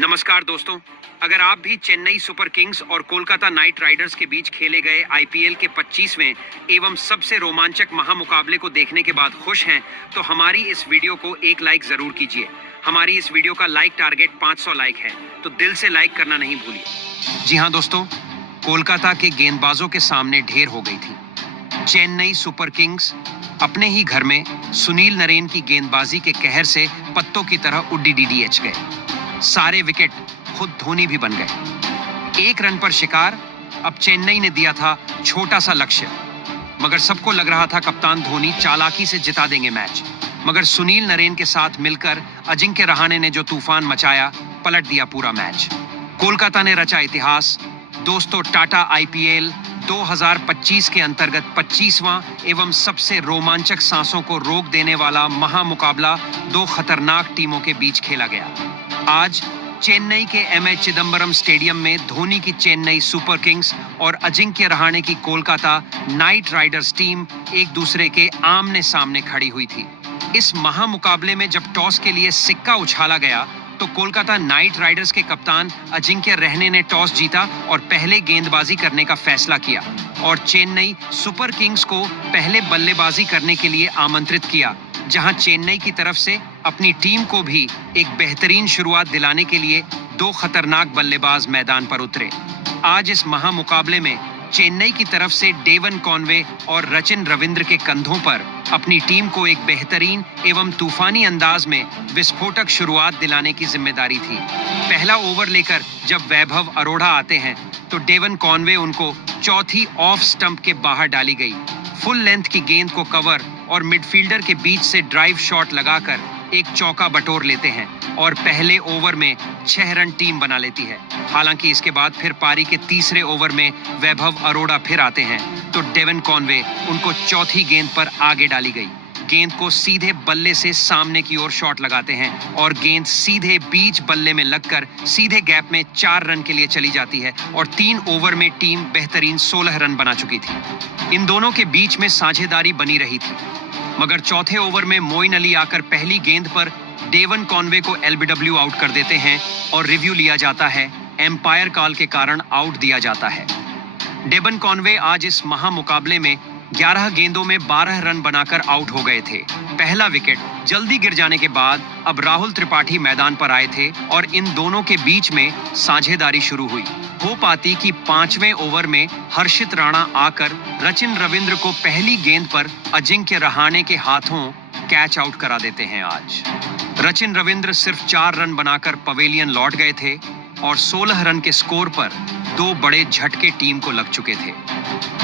नमस्कार दोस्तों, अगर आप भी चेन्नई सुपर किंग्स और कोलकाता नाइट राइडर्स के बीच खेले गए आईपीएल के 25वें एवं सबसे रोमांचक महामुकाबले को देखने के बाद खुश हैं, तो हमारी इस वीडियो को एक लाइक जरूर कीजिए। हमारी इस वीडियो का लाइक टारगेट 500 लाइक है, तो दिल से लाइक करना नहीं भूलिए। जी हाँ दोस्तों, कोलकाता के गेंदबाजों के सामने ढेर हो गई थी। चेन्नई सुपर किंग्स अपने ही घर में सुनील नरेन की गेंदबाजी के कहर से पत्तों की तरह उड्डी डीडीएच गए। सारे विकेट खुद धोनी भी बन गए। एक रन पर शिकार। अब चेन्नई ने दिया था छोटा सा लक्ष्य, मगर सबको लग रहा था कप्तान धोनी चालाकी से जिता देंगे मैच। मगर सुनील नरेन के साथ मिलकर अजिंक्य रहाणे ने जो तूफान मचाया, पलट दिया पूरा मैच। कोलकाता ने रचा इतिहास। दोस्तों, टाटा आईपीएल 2025 के अंतर्गत 25वां एवं सबसे रोमांचक सांसों को रोक देने वाला महामुकाबला दो खतरनाक टीमों के बीच खेला गया। आज चेन्नई के एमए चिदंबरम स्टेडियम में धोनी की चेन्नई सुपर किंग्स और अजिंक्य रहाणे की कोलकाता नाइट राइडर्स टीम एक दूसरे के आमने सामने खड़ी हुई थी। इस महामुकाबले में जब टॉस के लिए सिक्का उछाला गया, तो कोलकाता नाइट राइडर्स के कप्तान अजिंक्य रहाणे ने टॉस जीता और पहले गेंदबाजी करने का फैसला किया और चेन्नई सुपर किंग्स को पहले बल्लेबाजी करने के लिए आमंत्रित किया, जहां चेन्नई की तरफ से अपनी टीम को भी एक बेहतरीन शुरुआत दिलाने के लिए दो खतरनाक बल्लेबाज मैदान पर उतरे। आज इस महामुकाबले में चेन्नई की तरफ से डेवन कॉनवे और रचिन रविंद्र के कंधों पर अपनी टीम को एक बेहतरीन एवं तूफानी अंदाज में विस्फोटक शुरुआत दिलाने की जिम्मेदारी थी। पहला ओवर लेकर जब वैभव अरोड़ा आते हैं, तो डेवन कॉनवे उनको चौथी ऑफ स्टंप के बाहर डाली गई फुल लेंथ की गेंद को कवर और मिडफील्डर के बीच से ड्राइव शॉट लगाकर एक चौका बटोर लेते हैं और पहले ओवर में 6 रन टीम बना लेती है। हालांकि इसके बाद फिर पारी के तीसरे ओवर में वैभव अरोड़ा फिर आते हैं, तो डेवन कॉनवे उनको चौथी गेंद पर आगे डाली गई गेंद को सीधे बल्ले से सामने की ओर शॉट लगाते हैं और गेंद सीधे बीच बल्ले में लगकर सीधे गैप में 4 रन के लिए चली जाती है और 3 ओवर में टीम बेहतरीन 16 रन बना चुकी थी। इन दोनों के बीच में साझेदारी बनी रही थी, मगर चौथे ओवर में मोइन अली आकर पहली गेंद पर डेवन कॉनवे को एलबीडब्ल्यू आउट कर देते हैं और रिव्यू लिया जाता है। एम्पायर कॉल के कारण आउट दिया जाता है। डेवन कॉनवे आज इस महामुकाबले में 11 गेंदों में 12 रन बनाकर आउट हो गए थे। पहला विकेट जल्दी गिर जाने के बाद अब राहुल त्रिपाठी मैदान पर आए थे और इन दोनों के बीच में साझेदारी शुरू हुई। हो पाती कि 5वें ओवर में हर्षित राणा आकर रचिन रविंद्र को पहली गेंद पर अजिंक्य रहाणे के हाथों कैच आउट करा देते हैं। आज रचिन रविंद्र सिर्फ 4 रन बनाकर पवेलियन लौट गए थे और 16 रन के स्कोर पर 2 बड़े झटके टीम को लग चुके थे।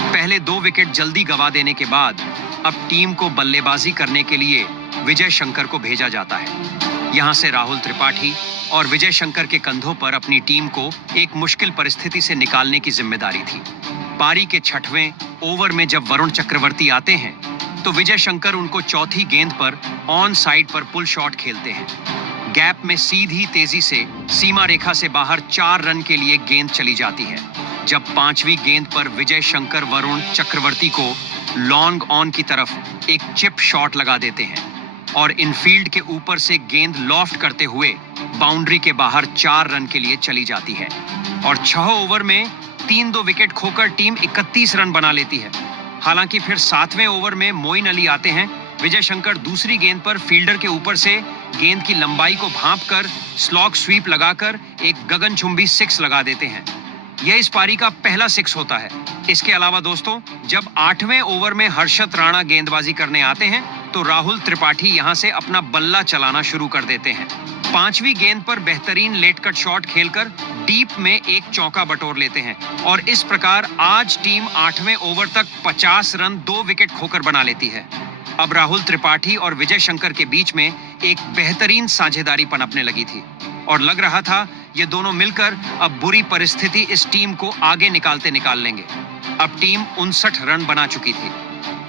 पहले 2 विकेट जल्दी गंवा देने के बाद अब टीम को बल्लेबाजी करने के लिए विजय शंकर को भेजा जाता है। यहां से राहुल त्रिपाठी और विजय शंकर के कंधों पर अपनी टीम को एक मुश्किल परिस्थिति से निकालने की जिम्मेदारी थी। पारी के 6वें ओवर में जब वरुण चक्रवर्ती आते हैं, तो विजय शंकर उनको चौथी गेंद पर ऑन साइड पर पुल शॉट खेलते हैं। गैप में सीधी तेजी से सीमा रेखा से बाहर 4 रन के लिए गेंद चली जाती है। जब 5वीं गेंद पर विजय शंकर वरुण चक्रवर्ती को लॉन्ग ऑन की तरफ एक चिप शॉट लगा देते हैं और इनफील्ड के ऊपर से गेंद लॉफ्ट करते हुए बाउंड्री के बाहर 4 रन के लिए चली जाती है और 6 ओवर में 3-2 विकेट खोकर टीम 31 रन बना लेती है। हालांकि फिर 7वें ओवर में मोइन अली आते हैं। विजय शंकर दूसरी गेंद पर फील्डर के ऊपर से गेंद की लंबाई को भांपकर स्लॉग स्वीप लगाकर एक गगनचुंबी 6 लगा देते हैं। यह इस पारी का पहला 6 होता है। इसके अलावा दोस्तों, जब 8वें ओवर में हर्षित राणा गेंदबाजी करने आते हैं, तो राहुल त्रिपाठी यहां से अपना बल्ला चलाना शुरू कर देते हैं। 5वीं गेंद पर बेहतरीन लेट कट शॉट खेलकर डीप में एक चौका बटोर लेते हैं और इस प्रकार आज टीम 8वें ओवर तक 50 रन 2 विकेट खोकर बना लेती है। अब राहुल त्रिपाठी और विजय शंकर के बीच में एक बेहतरीन साझेदारी पनपने लगी थी और लग रहा था ये दोनों मिलकर अब बुरी परिस्थिति इस टीम को आगे निकाल लेंगे। अब टीम 59 रन बना चुकी थी।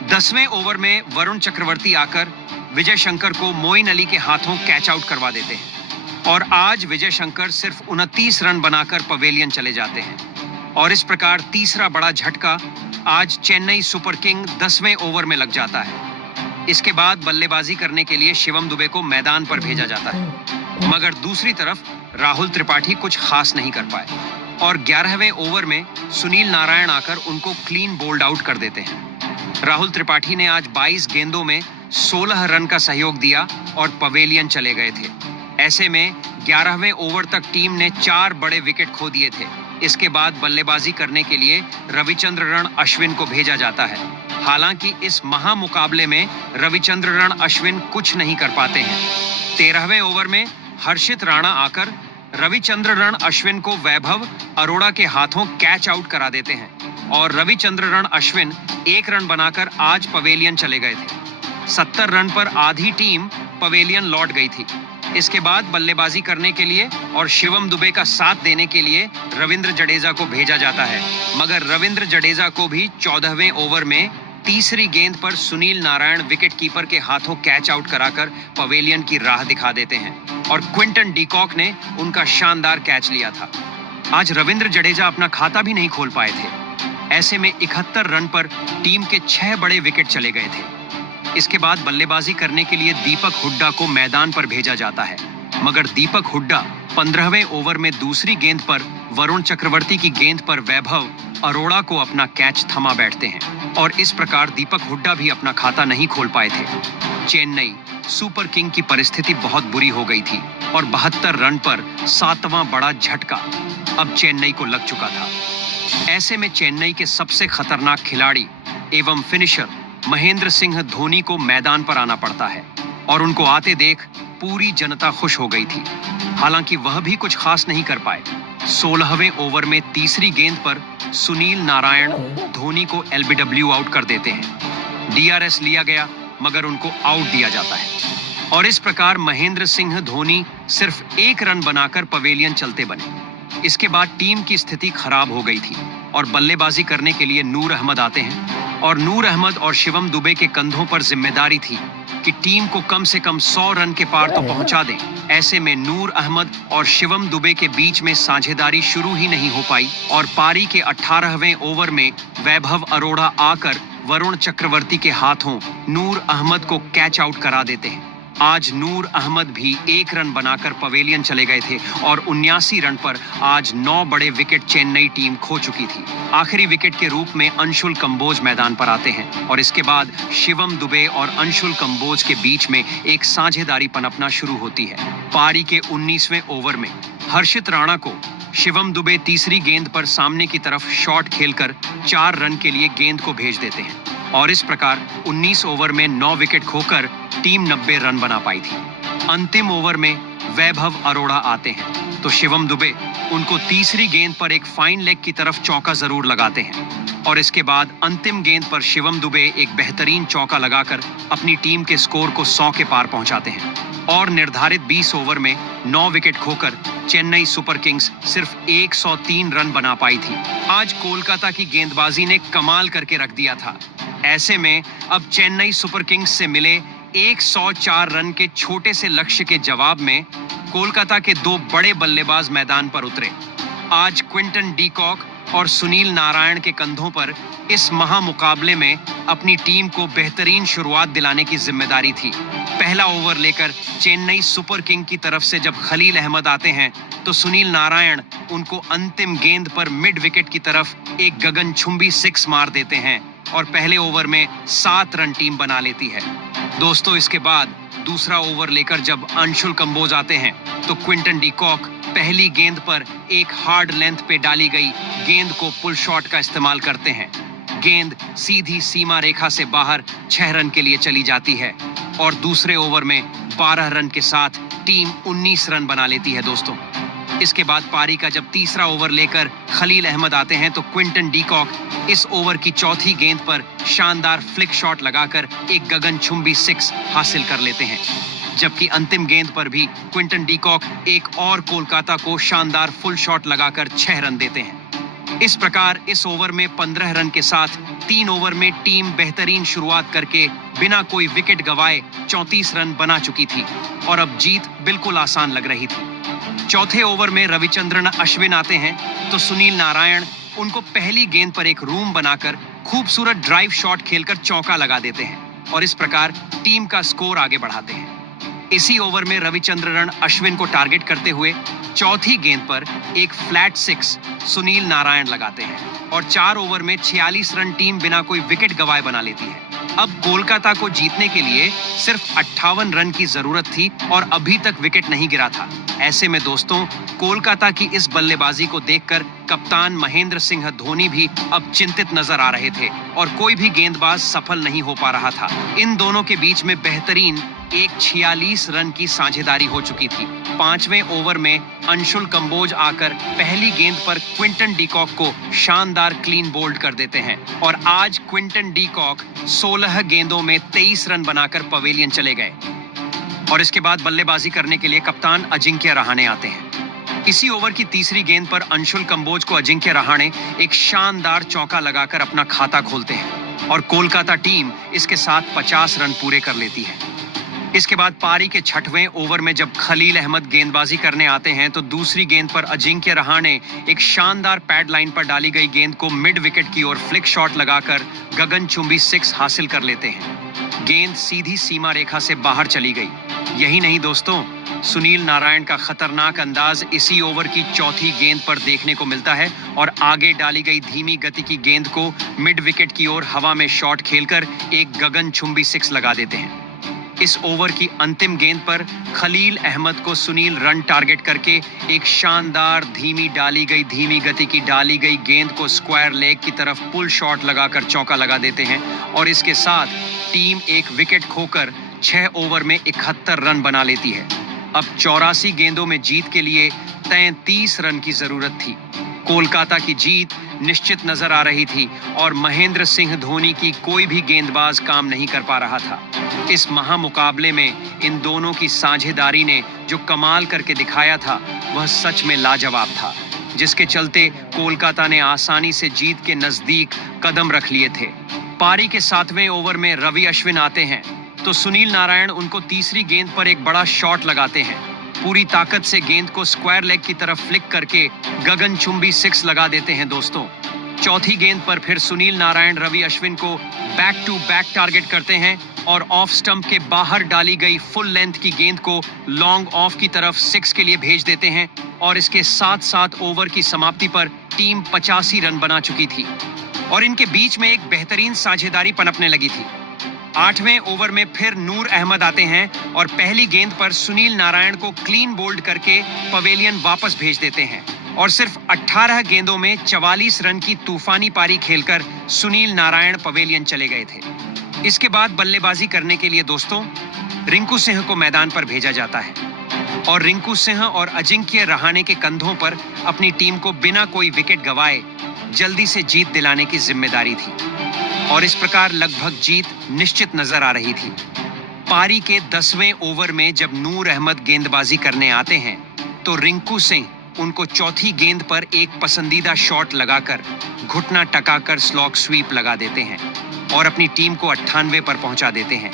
10वें ओवर में वरुण चक्रवर्ती आकर विजय शंकर को मोइन अली के हाथों कैच आउट करवा देते हैं और आज विजय शंकर सिर्फ 29 रन बनाकर पवेलियन चले जाते हैं और इस प्रकार तीसरा बड़ा झटका आज चेन्नई सुपर किंग 10वें ओवर में लग जाता है। इसके बाद बल्लेबाजी करने के लिए शिवम दुबे को मैदान पर भेजा जाता है, मगर दूसरी तरफ राहुल त्रिपाठी कुछ खास नहीं कर पाए और 11वें ओवर में सुनील नारायण आकर उनको क्लीन बोल्ड आउट कर देते हैं। राहुल त्रिपाठी ने आज 22 गेंदों में 16 रन का सहयोग दिया और पवेलियन चले गए थे। ऐसे में 11वें ओवर तक टीम ने 4 बड़े विकेट खो दिए थे। इसके बाद बल्लेबाजी करने के लिए रविचंद्रन अश्विन को भेजा जाता है। हालांकि इस महामुकाबले में रविचंद्रन अश्विन कुछ नहीं कर पाते हैं। 13वें ओवर में हर्षित राणा आकर रविचंद्रन अश्विन को वैभव अरोड़ा के हाथों कैच आउट करा देते हैं और रविचंद्रन अश्विन 1 रन बनाकर आज पवेलियन चले गए थे। 70 रन पर आधी टीम पवेलियन लौट गई थी। इसके बाद बल्लेबाजी करने के लिए और शिवम दुबे का साथ देने के लिए रविंद्र जडेजा को भेजा जाता है, मगर रविंद्र जडेजा को भी 14वें ओवर में तीसरी गेंद पर सुनील नारायण विकेट कीपर के हाथों कैच आउट कराकर पवेलियन की राह दिखा देते हैं और क्विंटन डीकॉक ने उनका शानदार कैच लिया था। आज रविंद्र जडेजा अपना खाता भी नहीं खोल पाए थे। ऐसे में 71 रन पर टीम के 6 बड़े विकेट चले गए थे। इसके बाद बल्लेबाजी करने के लिए दीपक हुड्डा को मैदान पर भेजा जाता है, मगर दीपक हुड्डा 15वें ओवर में दूसरी गेंद पर वरुण चक्रवर्ती की गेंद पर वैभव अरोड़ा को अपना कैच थमा बैठते हैं और इस प्रकार दीपक हुड्डा भी अपना खाता नहीं खोल पाए थे। चेन्नई सुपर किंग की परिस्थिति बहुत बुरी हो गई थी और 72 रन पर 7वां बड़ा झटका अब चेन्नई को लग चुका था। ऐसे में चेन्नई के सबसे खतरनाक खिलाड़ी एवं फिनिशर महेंद्र सिंह धोनी को मैदान पर आना पड़ता है और उनको आते देख पूरी जनता खुश हो गई थी। हालांकि वह भी कुछ खास नहीं कर पाए। 16वें ओवर में तीसरी गेंद पर सुनील नारायण धोनी को एलबीडब्ल्यू आउट कर देते हैं। डीआरएस लिया गया मगर उनको आउट दिया जाता है और इस प्रकार महेंद्र सिंह धोनी सिर्फ 1 रन बनाकर पवेलियन चलते बने। इसके बाद टीम की स्थिति खराब हो गई थी और बल्लेबाजी करने के लिए नूर अहमद आते हैं और नूर अहमद और शिवम दुबे के कंधों पर जिम्मेदारी थी कि टीम को कम से कम 100 रन के पार तो पहुंचा दें। ऐसे में नूर अहमद और शिवम दुबे के बीच में साझेदारी शुरू ही नहीं हो पाई और पारी के 18वें ओवर में वैभव अरोड़ा आकर वरुण चक्रवर्ती के हाथों नूर अहमद को कैच आउट करा देते हैं। आज नूर अहमद भी 1 रन बनाकर पवेलियन चले गए थे और 79 रन पर आज 9 बड़े विकेट चेन्नई टीम खो चुकी थी। आखिरी विकेट के रूप में अंशुल कंबोज मैदान पर आते हैं और इसके बाद शिवम दुबे और अंशुल कंबोज के बीच में एक साझेदारी पनपना शुरू होती है। पारी के 19वें ओवर में हर्षित राणा को शिवम दुबे तीसरी गेंद पर सामने की तरफ शॉट खेलकर 4 रन के लिए गेंद को भेज देते हैं और इस प्रकार 19 ओवर में 9 विकेट खोकर टीम 90 रन बना पाई थी। अंतिम ओवर में वैभव अरोड़ा आते हैं तो शिवम दुबे उनको तीसरी गेंद पर एक फाइन लेग की तरफ चौका जरूर लगाते हैं और इसके बाद अंतिम गेंद पर शिवम दुबे एक बेहतरीन चौका लगाकर अपनी टीम के स्कोर को 100 के पार पहुंचाते हैं और निर्धारित 20 ओवर में 9 विकेट खोकर चेन्नई सुपर किंग्स सिर्फ 103 रन बना पाई थी। आज कोलकाता की गेंदबाजी ने कमाल करके रख दिया था। ऐसे में अब चेन्नई सुपर किंग्स से मिले 104 रन के छोटे से लक्ष्य के जवाब में कोलकाता के 2 बड़े बल्लेबाज मैदान पर उतरे। आज क्विंटन डीकॉक और सुनील नारायण के कंधों पर इस महामुकाबले में अपनी टीम को बेहतरीन शुरुआत दिलाने की जिम्मेदारी थी। पहला ओवर लेकर चेन्नई सुपर किंग की तरफ से जब खलील अहमद आते हैं तो सुनील नारायण उनको अंतिम गेंद पर मिड विकेट की तरफ एक गगनचुंबी 6 मार देते हैं और पहले ओवर में 7 रन टीम बना लेती है। दोस्तों, इसके बाद दूसरा ओवर लेकर जब अंशुल कंबोज आते हैं तो क्विंटन डीकॉक पहली गेंद पर एक हार्ड लेंथ पे डाली गई गेंद को पुल शॉट का इस्तेमाल करते हैं। गेंद सीधी सीमा रेखा से बाहर 6 रन के लिए चली जाती है और दूसरे ओवर में 12 रन के साथ टीम 19 रन बना लेती है। दोस्तों, इसके बाद पारी का जब तीसरा ओवर लेकर खलील अहमद आते हैं तो क्विंटन डीकॉक इस ओवर की चौथी गेंद पर शानदार फ्लिक शॉट लगाकर एक गगनचुंबी 6 हासिल कर लेते हैं, जबकि अंतिम गेंद पर भी क्विंटन डीकॉक एक और कोलकाता को शानदार फुल शॉट लगाकर 6 रन देते हैं। इस प्रकार इस ओवर में 15 रन के साथ 3 ओवर में टीम बेहतरीन शुरुआत करके बिना कोई विकेट गंवाए 34 रन बना चुकी थी और अब जीत बिल्कुल आसान लग रही थी। चौथे ओवर में रविचंद्रन अश्विन आते हैं तो सुनील नारायण उनको पहली गेंद पर एक रूम बनाकर खूबसूरत ड्राइव शॉट खेलकर चौका लगा देते हैं और इस प्रकार टीम का स्कोर आगे बढ़ाते हैं। इसी ओवर में रविचंद्रन अश्विन को टारगेट करते हुए चौथी गेंद पर एक फ्लैट 6 सुनील नारायण लगाते हैं और 4 ओवर में 46 रन टीम बिना कोई विकेट गंवाए बना लेती है। अब कोलकाता को जीतने के लिए सिर्फ 58 रन की जरूरत थी और अभी तक विकेट नहीं गिरा था। ऐसे में दोस्तों, कोलकाता की इस बल्लेबाजी को देखकर कप्तान महेंद्र सिंह धोनी भी अब चिंतित नजर आ रहे थे और कोई भी गेंदबाज सफल नहीं हो पा रहा था। इन दोनों के बीच में बेहतरीन एक 46 रन की साझेदारी हो चुकी थी। 5वें ओवर में अंशुल कंबोज आकर पहली गेंद पर क्विंटन डीकॉक को शानदार क्लीन बोल्ड कर देते हैं और आज क्विंटन डीकॉक 16 गेंदों में 23 रन बनाकर पवेलियन चले गए। और इसके बाद बल्लेबाजी करने के लिए कप्तान अजिंक्य रहाणे आते हैं। इसी ओवर की तीसरी गेंद पर अंशुल कंबोज को अजिंक्य रहाणे एक शानदार चौका लगाकर अपना खाता खोलते हैं और कोलकाता टीम इसके साथ 50 रन पूरे कर लेती है। इसके बाद पारी के 6वें ओवर में जब खलील अहमद गेंदबाजी करने आते हैं तो दूसरी गेंद पर अजिंक्य रहाणे एक शानदार पैड लाइन पर डाली गई गेंद को मिड विकेट की ओर फ्लिक शॉट लगाकर गगनचुंबी 6 हासिल कर लेते हैं। गेंद सीधी सीमा रेखा से बाहर चली गई। यही नहीं दोस्तों, सुनील नारायण का खतरनाक अंदाज इसी ओवर की चौथी गेंद पर देखने को मिलता है और आगे डाली गई धीमी गति की गेंद को मिड विकेट की ओर हवा में शॉट खेलकर एक गगनचुंबी 6 लगा देते हैं। इस ओवर की अंतिम गेंद पर खलील अहमद को सुनील रन टारगेट करके एक शानदार धीमी गति की डाली गई गेंद को स्क्वायर लेग की तरफ पुल शॉट लगाकर चौका लगा देते हैं और इसके साथ टीम एक विकेट खोकर 6 ओवर में 71 रन बना लेती है। अब 84 गेंदों में जीत के लिए 33 रन की जरूरत थी। कोलकाता की जीत निश्चित नजर आ रही थी और महेंद्र सिंह धोनी की कोई भी गेंदबाज काम नहीं कर पा रहा था। इस महामुकाबले में इन दोनों की साझेदारी ने जो कमाल करके दिखाया था वह सच में लाजवाब था, जिसके चलते कोलकाता ने आसानी से जीत के नजदीक कदम रख लिए थे। पारी के 7वें ओवर में रवि अश्विन आते हैं तो सुनील नारायण उनको तीसरी गेंद पर एक बड़ा शॉट लगाते हैं। पूरी ताकत से गेंद को स्क्वायर लेग की तरफ फ्लिक करके गगनचुंबी 6 लगा देते हैं दोस्तों। चौथी गेंद पर फिर सुनील नारायण रवि अश्विन को बैक टू बैक टारगेट करते हैं और ऑफ स्टंप के बाहर डाली गई फुल लेंथ की गेंद को लॉन्ग ऑफ की तरफ 6 के लिए भेज देते हैं और इसके साथ साथ ओवर की समाप्ति पर टीम 85 रन बना चुकी थी और इनके बीच में एक बेहतरीन साझेदारी पनपने लगी थी। 8वें ओवर में फिर नूर अहमद आते हैं और पहली गेंद पर सुनील नारायण को क्लीन बोल्ड करके पवेलियन वापस भेज देते हैं और सिर्फ 18 गेंदों में 44 रन की तूफानी पारी खेलकर सुनील नारायण पवेलियन चले गए थे। इसके बाद बल्लेबाजी करने के लिए दोस्तों रिंकू सिंह को मैदान पर भेजा जाता है और रिंकू सिंह और अजिंक्य रहाणे के कंधों पर अपनी टीम को बिना कोई विकेट गंवाए जल्दी से जीत दिलाने की जिम्मेदारी थी और इस प्रकार लगभग जीत निश्चित नजर आ रही थी। पारी के 10वें ओवर में जब नूर अहमद गेंदबाजी करने आते हैं तो रिंकू सिंह उनको चौथी गेंद पर एक पसंदीदा शॉट लगाकर घुटना टकाकर स्लॉग स्वीप लगा देते हैं और अपनी टीम को 98 पर पहुंचा देते हैं।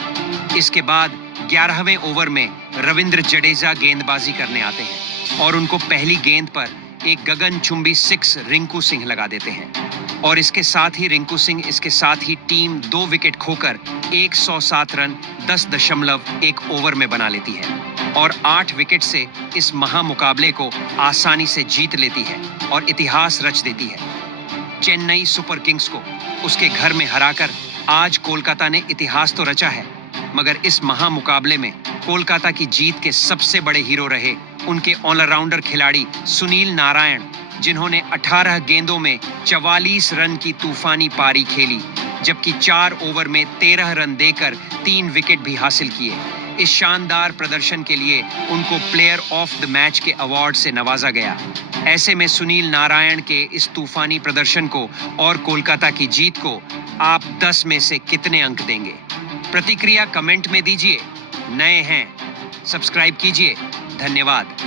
इसके बाद 11वें ओवर में रविंद्र जडेजा गेंदबाजी करने आते हैं और उनको पहली गेंद पर एक गगनचुंबी 6 रिंकू सिंह लगा देते हैं और इसके साथ ही रिंकू सिंह इसके साथ ही टीम 2 विकेट खोकर 107 रन 10.1 ओवर में बना लेती है और 8 विकेट से इस महामुकाबले को आसानी से जीत लेती है और इतिहास रच देती है। चेन्नई सुपर किंग्स को उसके घर में हराकर आज कोलकाता ने इतिहास तो रचा है, मगर इस महामुकाबले में कोलकाता की जीत के सबसे बड़े हीरो रहे उनके ऑलराउंडर खिलाड़ी सुनील नारायण, जिन्होंने 18 गेंदों में 44 रन की तूफानी पारी खेली, जबकि 4 ओवर में 13 रन देकर 3 विकेट भी हासिल किए। इस शानदार प्रदर्शन के लिए उनको प्लेयर ऑफ द मैच के अवार्ड से नवाजा गया। ऐसे में सुनील नारायण के इस तूफानी प्रदर्शन को और कोलकाता की जीत को आप 10 में से कितने अंक देंगे? प्रतिक्रिया कमेंट में दीजिए। नए हैं सब्सक्राइब कीजिए। धन्यवाद।